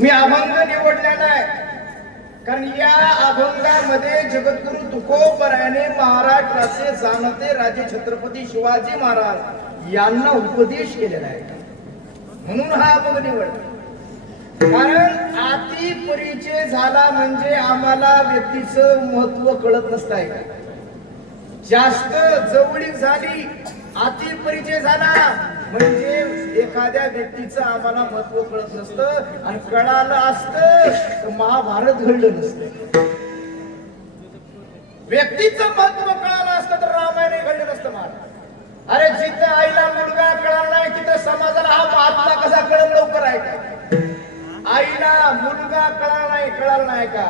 मी अभंग निवडलेला आहे कारण या अभंगामध्ये जगद्गुरु तुकोबराने महाराष्ट्राचे जाणते राजे छत्रपती शिवाजी महाराज यांना उपदेश केलेला आहे. म्हणून हा अभंग निवडला. कारण अति परिचय झाला म्हणजे आम्हाला व्यक्तीचं महत्त्व कळत नसत का जास्त जवळीक झाली अति परिचय झाला म्हणजे एखाद्या व्यक्तीचं आम्हाला महत्त्व कळत नसतं आणि कळालं असत तर महाभारत घडलं नसतं. व्यक्तीचं महत्त्व कळालं असतं तर रामायण घडलं नसतं महाराज. अरे जिथं आईला मुलगा कळाला नाही तिथं समाजाला हा महात्मा कसा कळत लवकर आहे का? आईला मुलगा कळाला नाही कळाला नाही का?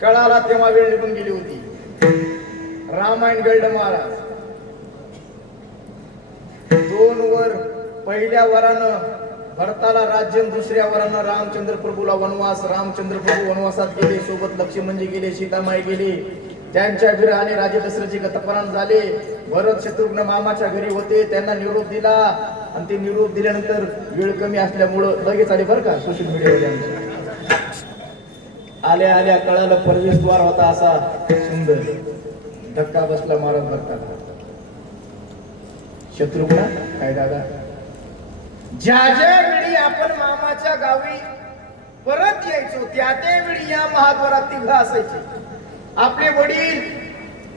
कळाला तेव्हा वेळ निघून गेली होती. रामायण घडलं महाराज. पहिल्या वरानं भरताला राज्य दुसऱ्या वरानं रामचंद्र प्रभूला वनवास रामचंद्र प्रभू वनवासात गेले सोबत लक्ष्मणजी गेले सीतामाई गेले. त्यांच्या विरहाने राजे दशरथचे गतपराण झाले. भरत शत्रुघ्न मामाच्या घरी होते. त्यांना निरोप दिला. आणि ते निरोप दिल्यानंतर वेळ कमी असल्यामुळं लगेच आले बरं का सोशल मीडियावर आल्या आल्या कळालं परवेशद्वार होता असा. सुंदर. धक्का बसला महाराज भरताला शत्रुघ्न काय दादा? ज्या ज्या वेळी आपण मामाच्या गावी परत यायचो त्या त्या वेळी या महाद्वारात तिघ असायचे. आपले वडील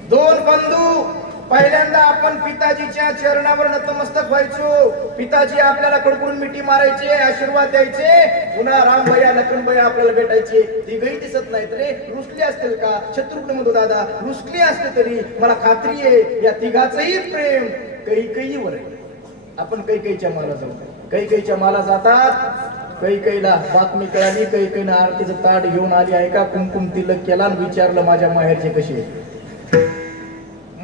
दोन बंधू पहिल्यांदा आपण पिताजीच्या चरणावर नतमस्तक व्हायचो. पिताजी आपल्याला कडकडून मिठी मारायचे आशीर्वाद द्यायचे. पुन्हा रामभैया लखनभैया आपल्याला भेटायचे. तिघही दिसत नाहीत रे. रुसले असतील का? शत्रुघ्न म्हणतो दादा रुसले असले तरी मला खात्री आहे या तिघाचही प्रेम कैकईवर आहे. आपण कैकईच्या मला जाऊ. कैकईच्या माला जातात. कैकईला बातमी कळाली. कैकईनं आरतीचं ताट घेऊन आली. आहे का कुंकुम तिलक केला आणि विचारलं माझ्या माहेरचे कसे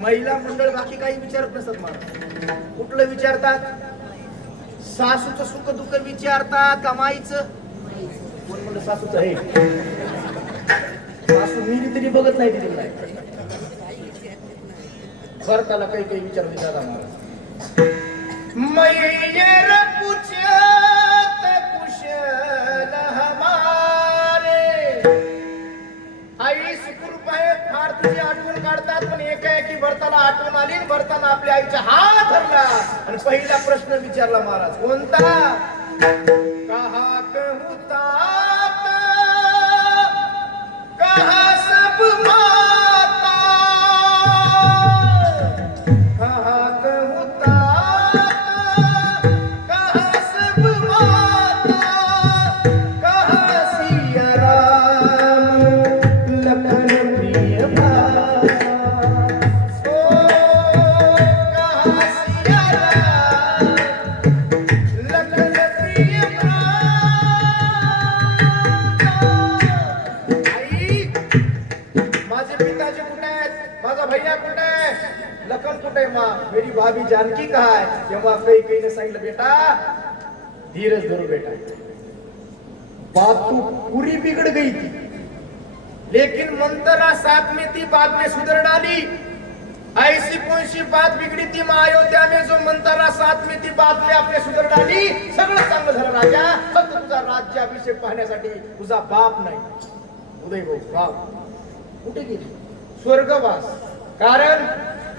महिला मंडळ बाकी काही विचारत नसत मला. कुठलं विचारतात? सासूचं सुख दुःख विचारतात कमाईचं कोण म्हणलं सासूचं आहे? सासू मी तरी बघत नाही तिथे नाही भरताला काही काही विचार विचारा मला आली आपल्या आईचा हात धरला. आणि पहिला प्रश्न विचारला महाराज कोणता? लखन मा. मेरी भाभी जानकी काय तेव्हा काही काही सांगितलं बेटा धीरज धरू बेटा. बाप तू पूरी बिगड़ गई थी। लेकिन मंतरा साथ में थी बाद में सुधर डाली। ऐसी कौन सी बात बिगड़ी थी माँ? अयोध्या में जो मंतरा साथ में थी बाद में आपने सुधर डाली। सगळं चांगलं झालं राजा. फक्त तुझा राज्याभिषेक पाहण्यासाठी तुझा बाप नाही. उदय भाऊ बाप कुठे गेली? स्वर्गवास. कारण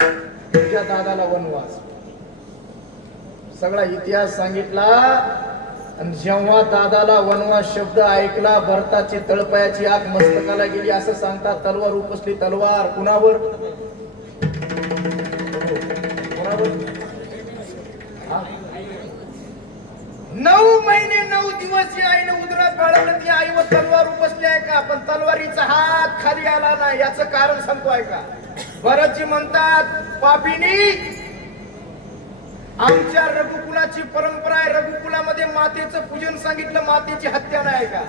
तुझ्या दादाला वनवास सगळा इतिहास सांगितला आणि जेव्हा दादाला वनवास शब्द ऐकला भरताची तळपयाची आग मस्तकाला गेली असं सांगतात तलवार उपसली तलवार. कुणावर? नऊ महिने नऊ दिवस जी आईने उदरात बाळगलं ती आईवर तलवार उपसली आहे का? पण तलवारीचा हात खाली आला नाही याचं कारण सांगतो आहे का भरतजी म्हणतात पापिनी आमच्या रघुकुलाची परंपरा आहे. रघुकुलामध्ये मातेचं पूजन सांगितलं मातेची हत्या नाही का?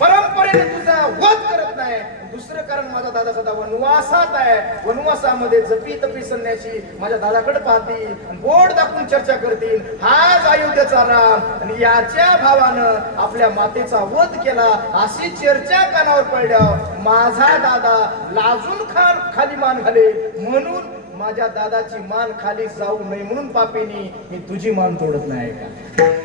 परंपरेने तुझा वध करत नाही. दुसरं कारण माझा दादा सदा वनवासात आहे. वनवासामध्ये जपी तपी संन्याशी माझ्या दादाकडे पाहतील बोर्ड बोट दाखवून चर्चा करतील. हाच अयोध्येचा राम. आणि याच्या भावानं आपल्या मातेचा वध केला. अशी चर्चा कानावर पडल्या माझा दादा लाजून खान खाली मान घाले म्हणून माझ्या दादाची मान खाली जाऊ नये म्हणून पापीनी मी तुझी मान तोडत नाही का?